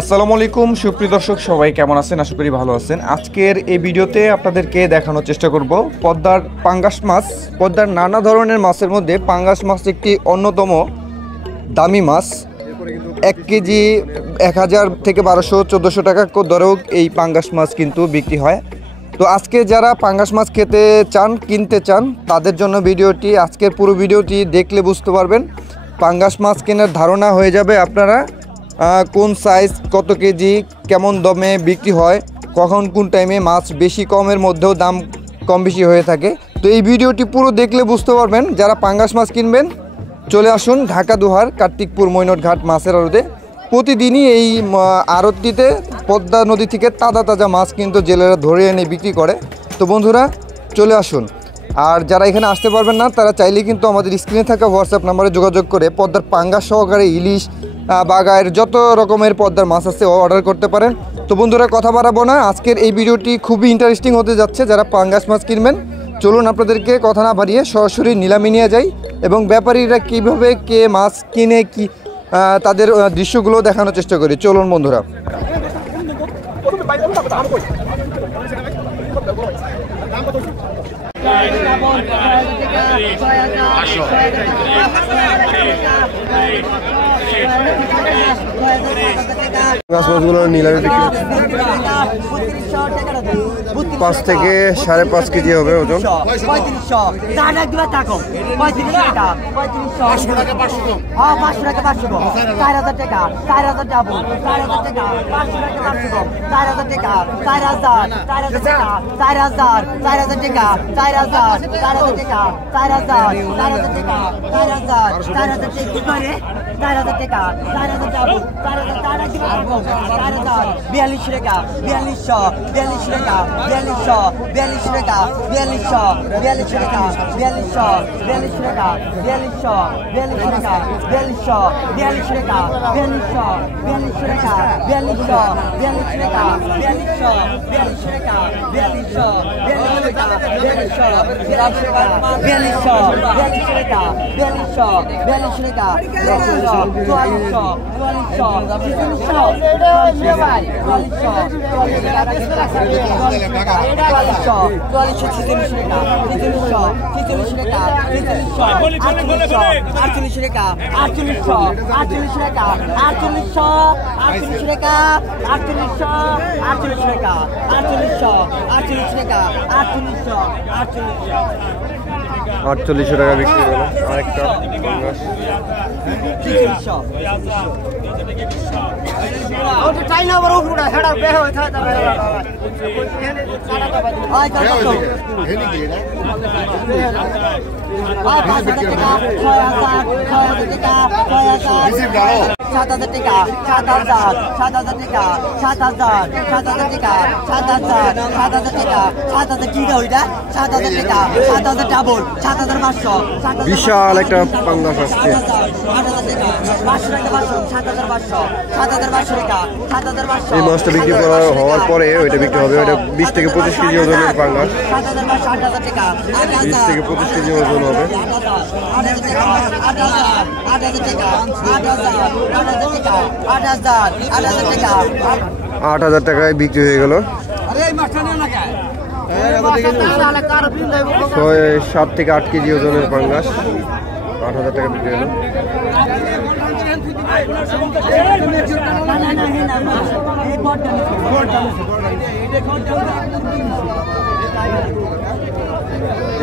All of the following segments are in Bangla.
আসসালামু আলাইকুম সুপ্রিয় দর্শক, সবাই কেমন আছেন? আশা করি ভালো আছেন। আজকের এই ভিডিওতে আপনাদেরকে দেখানোর চেষ্টা করব পদ্মার পাঙ্গাস মাছ। পদ্মার নানা ধরনের মাছের মধ্যে পাঙ্গাস মাছ একটি অন্যতম দামি মাছ। 1 কেজি 1000 থেকে 1200 1400 টাকা দরেও এই পাঙ্গাস মাছ কিন্তু বিক্রি হয়। তো আজকে যারা পাঙ্গাস মাছ খেতে চান, কিনতে চান, তাদের জন্য ভিডিওটি। আজকের পুরো ভিডিওটি দেখলে বুঝতে পারবেন, পাঙ্গাস মাছ কেনার ধারণা হয়ে যাবে আপনারা কোন সাইজ, কত কেজি, কেমন দামে বিক্রি হয়, কখন কোন টাইমে মাছ বেশি কমের মধ্যেও দাম কম বেশি হয়ে থাকে। তো এই ভিডিওটি পুরো দেখলে বুঝতে পারবেন। যারা পাঙ্গাস মাছ কিনবেন চলে আসুন ঢাকা দোহার কার্তিকপুর মৈনটঘাট মাছের আড়তে। প্রতিদিনই এই আড়তটিতে পদ্মা নদী থেকে তাজা তাজা মাছ কিন্তু জেলেরা ধরে এনে বিক্রি করে। তো বন্ধুরা চলে আসুন। আর যারা এখানে আসতে পারবেন না, তারা চাইলে কিন্তু আমাদের স্ক্রিনে থাকা হোয়াটসঅ্যাপ নাম্বারে যোগাযোগ করে পদ্মার পাঙ্গাস সহকারে ইলিশ, বাগায়ের যত রকমের পদ্মার মাছ আছে অর্ডার করতে পারেন। তো বন্ধুরা কথা বাড়াবো না, আজকের এই ভিডিওটি খুবই ইন্টারেস্টিং হতে যাচ্ছে। যারা পাঙ্গাস মাছ কিনবেন চলুন আপনাদেরকে কথা না বাড়িয়ে সরাসরি নিলামে নিয়ে যাই এবং ব্যাপারীরা কীভাবে কে মাছ কিনে কি তাদের দৃশ্যগুলো দেখানোর চেষ্টা করি। চলুন বন্ধুরা। মাছগুলো নিলামে 5 থেকে 5.5 কেজি হবে ওজন। 4800 টাকা বিক্রি হলো আরেকটা পাঙ্গাস। বিশাল একটা পাঙ্গাস আসছে। এই মাছটা বিক্রি করা হওয়ার পরে ওইটা বিক্রি হবে। ওইটা 20 থেকে 25 কেজি ওজনের পাঙ্গাস। 20 থেকে 25 কেজি ওজন হবে। 8000 টাকায় বিক্রি হয়ে গেল। 7 থেকে 8 কেজি ওজনের পাঙ্গাস 8000 টাকা বিক্রি হলো।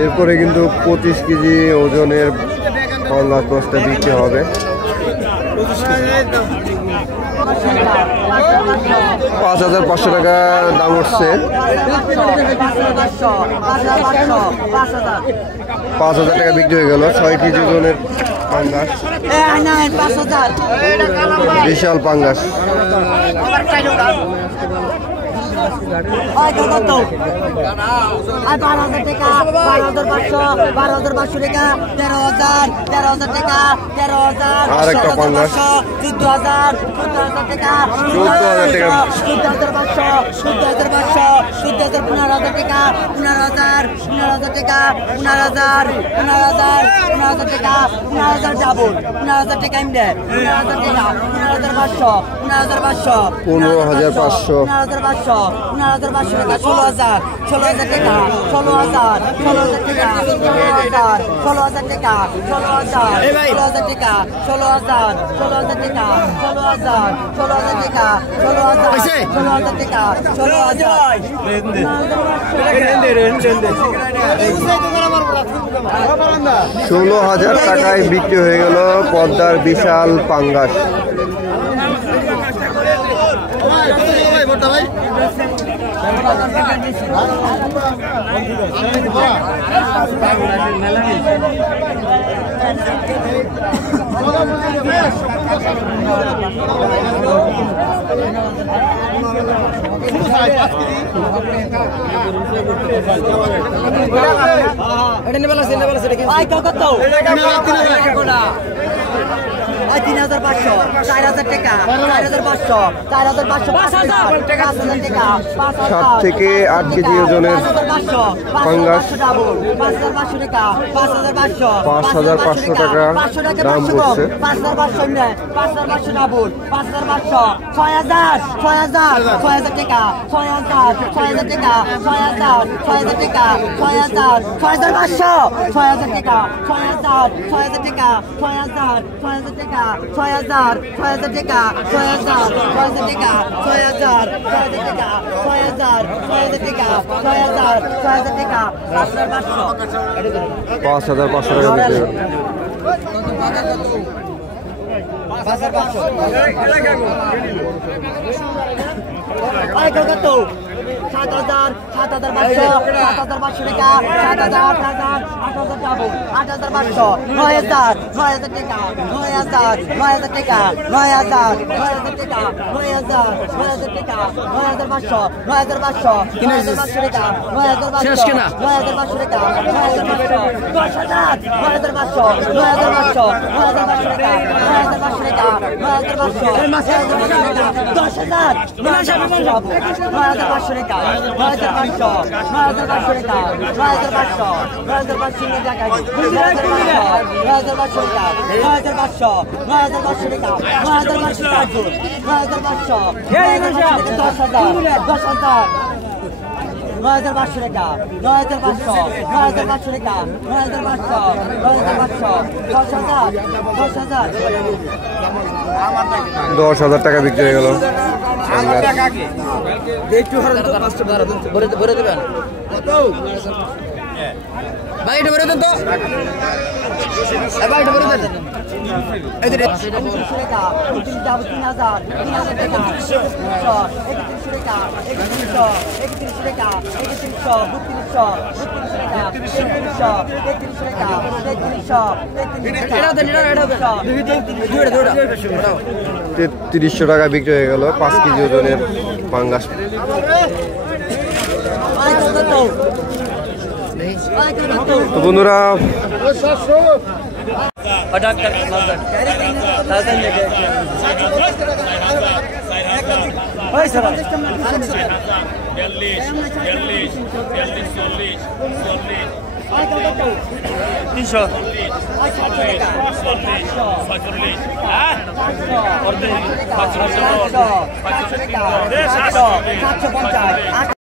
এরপরে কিন্তু 25 কেজি ওজনের পাঙ্গাস মাছটা বিক্রি হবে। 5500 টাকা দাম উঠছে। 5000 টাকা বিক্রি হয়ে গেল। 6 কেজি ওজনের পাঙ্গাস, বিশাল পাঙ্গাস। 12,000 টাকা, 12,500, 12,500 টাকা, 13,000, 13,000 টাকা, 13,000, 14,500, 14,000, 14,000 টাকা, 14,500, 14,500, 14,500, 15,000 টাকা, 15,000, 15,000 টাকা, 15,000, 15,000, 15,000 টাকা, 15,000 ডাবল, 15,000 টাকা এমনি, 15,000 টাকা, 15,500, 15,500 15,500 টাকা 16,000 টাকা 16,000 টাকা 16,000 টাকা 16,000 টাকা 16,000 টাকা 16,000 টাকা 16,000 টাকা 16,000 টাকায় বিক্রি হয়ে গেল পদ্মার বিশাল পাঙ্গাস। Ay, 3,500, 4,000 টাকা, 4,500, 4,500, 5,000 টাকা, 7 থেকে 8 কেজি ওজনের পাঙ্গাস 5,500 টাকা, 5,500 5,500 টাকা দাম পড়ছে। 5,500 নেয়, 5,500 ডাবল, 5,500, 6,000, 6,000, 6,000 টাকা, 6,000, 6,000 টাকা, 6,000, 6,000 টাকা, 6,000, 6,500, 6,000 টাকা, 6,000, 6,000 টাকা, 6,000, 6,000 টাকা, 6,000, 6,000 টাকা, 6,000, 6,000 টাকা, 6,000, 6,000 টাকা, 6,000, 6,000 টাকা, 6,000, 6,000 টাকা, 5,500 5,500 টাকা বিক্রি হয়ে গেল। 7,000, 7,500, 7,500 টাকা, 7,000, 8,000, 8,000 ডাবল, 8,500, 9,000, 9,000 টাকা, 9,000, 9,000 টাকা, 9,000, 9,000 টাকা, 9,000, 9,000 টাকা, 9,500, 9,500, 9,500 টাকা, 9,500, 9,500 টাকা, 9,500, 10,000, 9,500, 9,500, 9,500 টাকা, 9,500 টাকা, 9,500, 10,000, 9,500 ডাবল, 9,500 টাকা, 9,500, 9,500 টাকা, 9,500, 9,500 টাকা, 9,500 টাকা, 9,500, 9,500 টাকা, 9,500 টাকা, 9,500, 10,000, 10,000, 9,500 টাকা, 9,500, 9,500 টাকা, 9,500, 9,500, 10,000, 10,000, 10,000 টাকা বিক্রি হয়ে গেল পাঙ্গাস। ভরে দেবেন ভাই, এটা ভরে দেন তো ভাই, এটা ভরে দেন। 3,000 টাকা, 3,000, 3,000 টাকা, 3,000 টাকা, 3,000, 3,000 টাকা, 3,000, 32,000 টাকা, 3,000 টাকা, 3,300 টাকা বিক্রি হয়ে গেল 5 কেজি ওজনের পাঙ্গাস। তো বন্ধুরা টাকা,